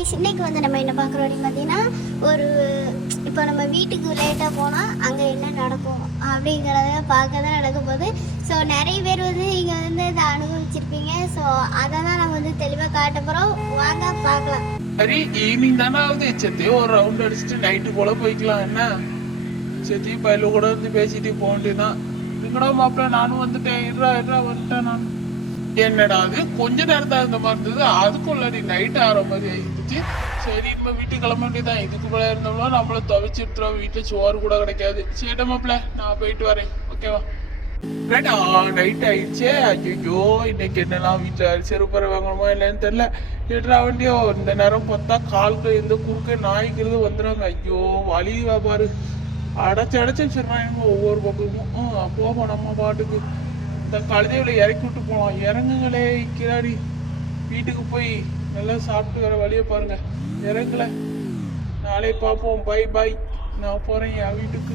Guys இன்னைக்கு வந்து நம்ம என்ன பார்க்குறோம் அப்படின்னு பார்த்தீங்கன்னா ஒரு இப்போ நம்ம வீட்டுக்கு லேட்டாக போனால் அங்கே என்ன நடக்கும் அப்படிங்கிறத பார்க்க தான் நடக்கும் போகுது ஸோ நிறைய பேர் வந்து இங்கே வந்து இதை அனுபவிச்சிருப்பீங்க. ஸோ அதை தான் நம்ம வந்து தெளிவாக காட்ட போகிறோம் வாங்க பார்க்கலாம். சரி ஈவினிங் தானே ஆகுது. செத்தி ஒரு ரவுண்ட் அடிச்சுட்டு நைட்டு போல போய்க்கலாம். என்ன? செத்தி பயில கூட வந்து பேசிட்டு போக வேண்டியதான் எங்கடா மாப்பிள்ள நானும் வந்துட்டேன். இருடா இருடா வந்துட்டேன். என்னடா அது கொஞ்ச நேரம் தான் இந்த மாதிரி இருந்தது. அதுக்குள்ளாடி நைட் ஆகிற மாதிரி ஆயிடுச்சு. சரி நம்ம வீட்டுக்கு கிளம்ப வேண்டியதான் இதுக்கு மேலே இருந்தோம்னா நம்மள துவைச்சிட்டுறோம் வீட்டில் சோறு கூட கிடைக்காது. சரி மாப்பிள்ள நான் போயிட்டு வரேன். ஓகேவா ரைட்டா நைட் ஆயிடுச்சே? ஐயோ இன்னைக்கு என்னெல்லாம் வீட்டில் செருப்பறை வாங்கணுமா இல்லைன்னு தெரியல. எட்ரா வண்டியோ இந்த நேரம் பார்த்தா காலுக்கு எந்த குறுக்க நாய்க்கிறது வந்துடுறாங்க ஐயோ வலி பாரு. அடைச்சு அடைச்சு வச்சிடறாங்க ஒவ்வொரு பக்கமும். ஆ, போவோம் நம்ம பாட்டுக்கு. இந்த கழுதைகளை இறக்கி விட்டு போகலாம் இறங்குங்களே கிராடி வீட்டுக்கு போய் நல்லா சாப்பிட்டு வர வழியை பாருங்க. இறங்கல. நாளை பார்ப்போம். பை பாய் நான் போறேன் என் வீட்டுக்கு.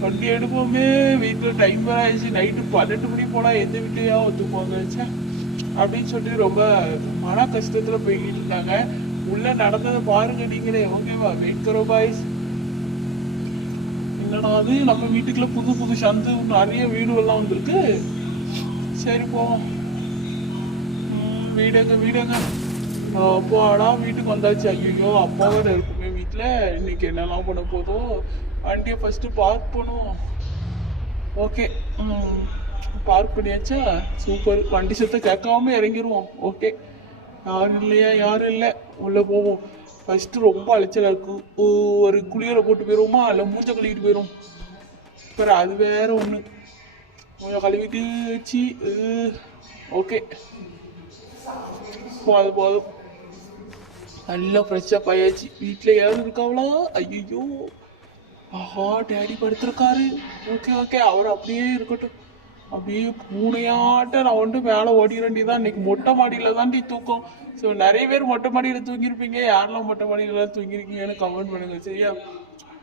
வண்டி எடுப்போமே. வீட்டில் டைம் ஆயிடுச்சு. நைட்டு பன்னெண்டு மணி போனால் எந்த வீட்டையாவது ஒத்துக்குவாங்க ச்சே. அப்படின்னு சொல்லிட்டு ரொம்ப மன கஷ்டத்துல போய்கிட்டு இருந்தாங்க. உள்ள நடந்ததை பாருங்க நீங்களே. ஓகேவா? வெயிட் கரோ பாய்ஸ் என்னடா அது? நம்ம வீட்டுக்குள்ள புது புது சந்து நிறைய வீடுகள்லாம் வந்திருக்கு. சரி போவோம். ம், வீடுங்க வீடுங்க. அப்பாடா வீட்டுக்கு வந்தாச்சு. ஐயோ அப்பா இருக்குமே வீட்டில் இன்னைக்கு என்னெல்லாம் பண்ண போதோ? வண்டியை ஃபர்ஸ்ட் பார்க் பண்ணுவோம். ஓகே பார்க் பண்ணியாச்சா? சூப்பர் வண்டி சத்தம் கேட்காம இறங்கிருவோம். ஓகே யாரும் இல்லையா? யாரும் இல்லை. உள்ளே போவோம். ஃபர்ஸ்ட் ரொம்ப அலைச்சலா இருக்கு. ஒரு குளியலை போட்டு போயிடுவோமா இல்லை மூஞ்ச கழுவிட்டு போயிடும் அப்புறம் அது வேற ஒன்று கொஞ்சம் கழுவிட்டு வச்சு ஓகே போதும் போதும் நல்லா ஃப்ரெஷ்ஷாக ஆயாச்சு வீட்டில் யாரும் இருக்காங்களா ஐயோ ஆஹா டேடி படுத்திருக்காரு ஓகே ஓகே அவர் அப்படியே இருக்கட்டும் அப்படியே பூனையாட்ட நான் வந்துட்டு மேலே ஓடி வேண்டி தான் இன்னைக்கு மொட்டை மாடியில் தாண்டி தூக்கம் ஸோ நிறைய பேர் மொட்டை மாடியில் தூங்கியிருப்பீங்க யாரெல்லாம் மொட்டை மாடியில் தூங்கியிருக்கீங்கன்னு கமெண்ட் பண்ணுங்க. சரியா?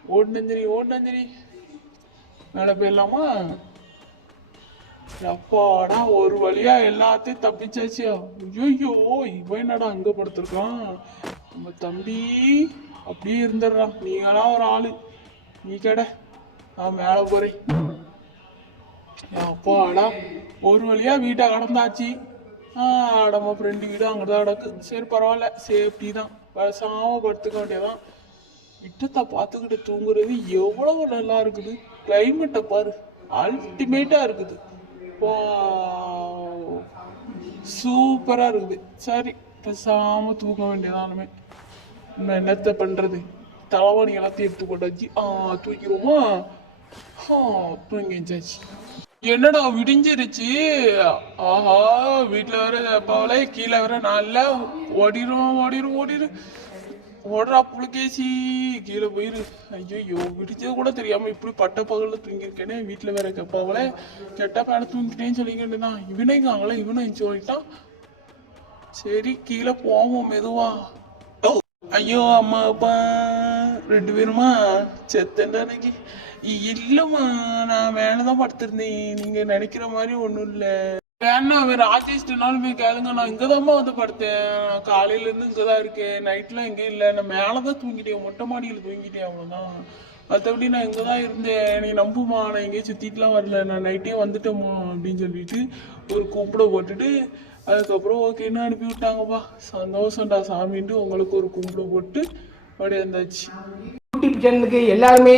ஓடினஞ்சரி ஓடினஞ்சரி மேலே போயிடலாமா? அப்பாடா ஒரு வழியா எல்லாத்தையும் தப்பிச்சாச்சு. ஐயோ இவன் என்னடா அங்க படுத்திருக்கான்? நம்ம தம்பி அப்படியே இருந்துடுறான். நீங்களா ஒரு ஆளு. நீ கேட. நான் மேல போறேன். அப்பாடா ஒரு வழியா வீட்டை கடந்தாச்சு. ஆஹ் நம்ம ஃப்ரெண்டு வீடு அங்கதான் கிடக்கு. சரி பரவாயில்ல. சேஃப்டி தான். பேசாம படுத்துக்க வேண்டியதான் விட்டத்தை பார்த்துக்கிட்டு தூங்குறது எவ்வளவு நல்லா இருக்குது. கிளைமேட்டை பாரு. அல்டிமேட்டா இருக்குது. சூப்பரா இருக்குது. சரி பேசாமல் தூங்க வேண்டியதானுமே இன்னும் என்னத்தை பண்ணுறது தலைவாணி எல்லாத்தையும் எடுத்து கொண்டாச்சு. ஆ தூக்கிடுவோமா ஆ தூங்கிச்சாச்சு என்னடா விடிஞ்சிருச்சு? ஆஹா வீட்டில் வேற பாவலே கீழே வேற நல்லா ஓடிரும் ஓடிரும் ஓடிரும். ஓடுறா புழுகேசி கீழே போயிரு. ஐயோ விடிச்சது கூட தெரியாம இப்படி பட்ட பகலில் தூங்கியிருக்கேனே. வீட்டில் வேற கேட்பாங்களே கெட்ட மேல தூங்கிட்டேன்னு சொல்லிக்கிட்டு தான் இவனே காங்களே இவனும் சொல்லிட்டான் சரி கீழே போவோம் மெதுவா. ஐயோ அம்மா அப்பா. ரெண்டு பேருமா? செத்தேன்டா அன்னைக்கு. இல்லைம்மா நான் மேலதான் படுத்திருந்தேன் நீங்க நினைக்கிற மாதிரி ஒண்ணும் இல்லை. வேணா வேற ஆர்டிஸ்ட்னாலும் போய் கேளுங்க. நான் இங்கதாம்மா வந்து படுத்தேன். காலையிலேருந்து காலையில இருந்து இங்கதான் இருக்கேன். நைட்லாம் எங்கேயும் இல்லை. நான் மேலதான் தூங்கிட்டேன். மொட்டை மாடியில் தூங்கிட்டேன் அவ்வளவுதான். மற்றபடி நான் இங்கே தான் இருந்தேன். நீ நம்புமா? நான் எங்கேயும் சுற்றிட்டுலாம் வரல. நான் நைட்டே வந்துட்டேம்மா அப்படின்னு சொல்லிட்டு ஒரு கும்பிட போட்டுட்டு அதுக்கப்புறம் ஓகேன்னு அனுப்பி விட்டாங்கப்பா. சந்தோஷம்டா சாமின்ட்டு உங்களுக்கு ஒரு கும்பிட போட்டு அப்படியே இருந்தாச்சு யூடியூப் சேனலுக்கு எல்லாருமே